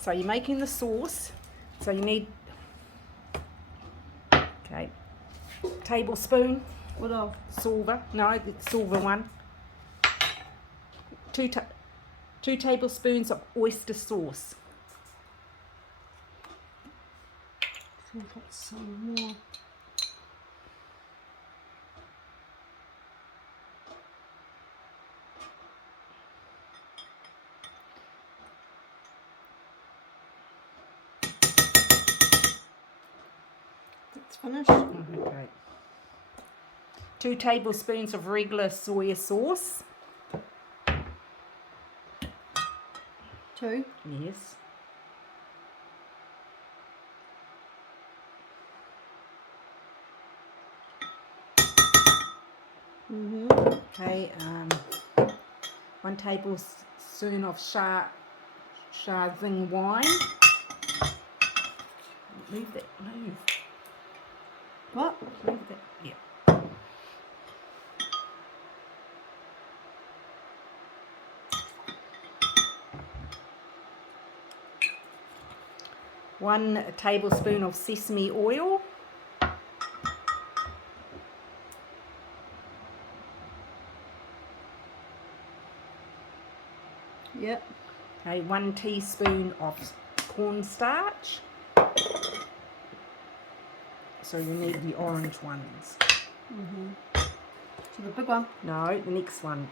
So you're making the sauce. So you need, okay, tablespoon. What else? Silver. No, the silver one. Two tablespoons of oyster sauce. So I've got some more. That's finished. Okay. 2 tablespoons of regular soy sauce. 2. Yes. Okay. 1 tablespoon of Chardonnay wine. Move that. Move. What? Move that. Yeah. 1 tablespoon of sesame oil. Yep. Okay, 1 teaspoon of cornstarch. So you need the orange ones. So the big one. No, the next one.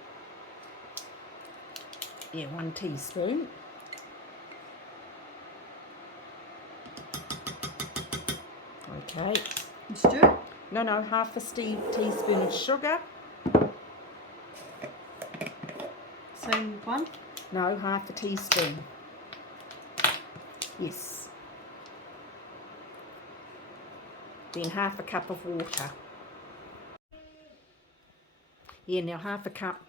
Yeah, 1 teaspoon. Okay. You stir. No, half a teaspoon of sugar. Same one. No, half a teaspoon. Yes. Then half a cup of water. Yeah, now half a cup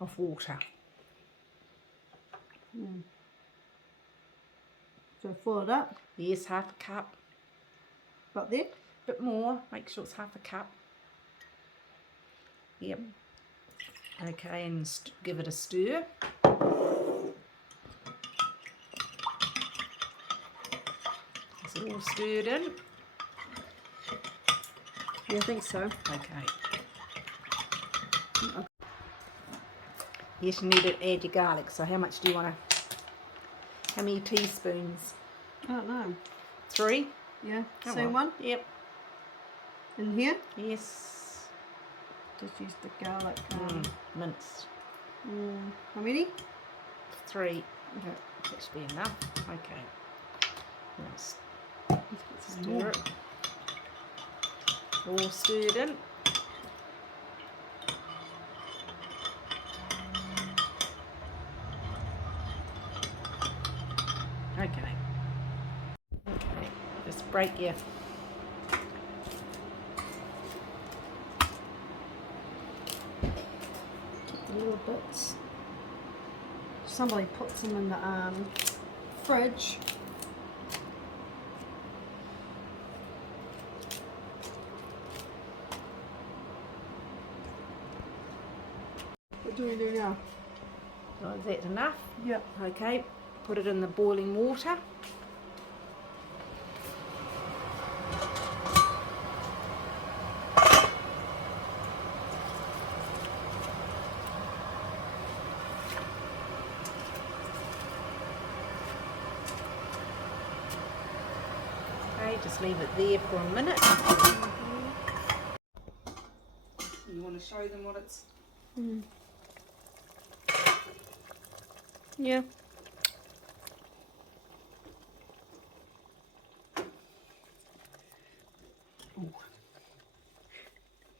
of water. So fill it up. Yes, half a cup. Got there. Bit more. Make sure it's half a cup. Yep. Okay, and give it a stir. Is it all stirred in? Yeah, I think so. Okay. Yes, you need to add your garlic. So how much do you want to... How many teaspoons? I don't know. 3? Yeah. Oh, Same well. one. Yep. In here. Yes. Just use the garlic. Minced. How many? 3. Okay. That should be enough. Okay. Yes. Let's get some Stir more. it. All stirred in. Okay. Okay. Just break your... Little bits. Somebody puts them in the fridge. What do we do now? Oh, is that enough? Yep. Okay. Put it in the boiling water. Okay, just leave it there for a minute. You want to show them what it's... Yeah.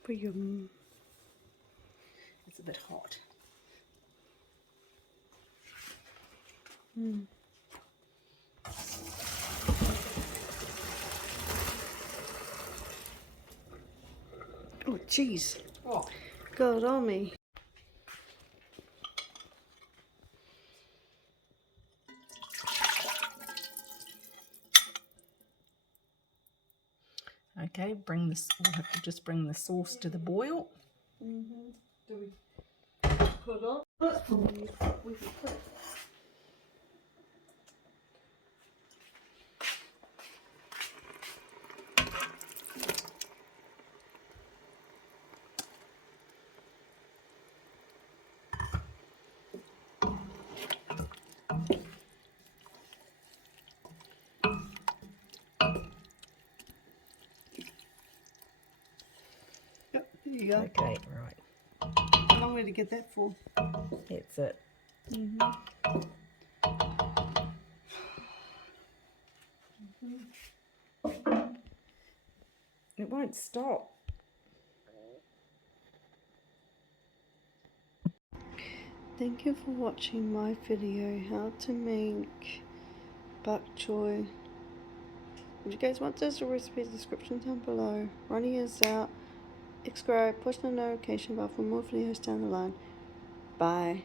Pretty good. It's a bit hot. Oh, jeez. Oh. God on me. Okay, we'll have to just bring the sauce to the boil. Do we put it on? We can put it. you go. Okay, right. How long did you get that for? It's it. It won't stop. Thank you for watching my video how to make bok choy. If you guys want this recipe, description down below. Running is out. Subscribe, push the notification bell for more videos down the line. Bye.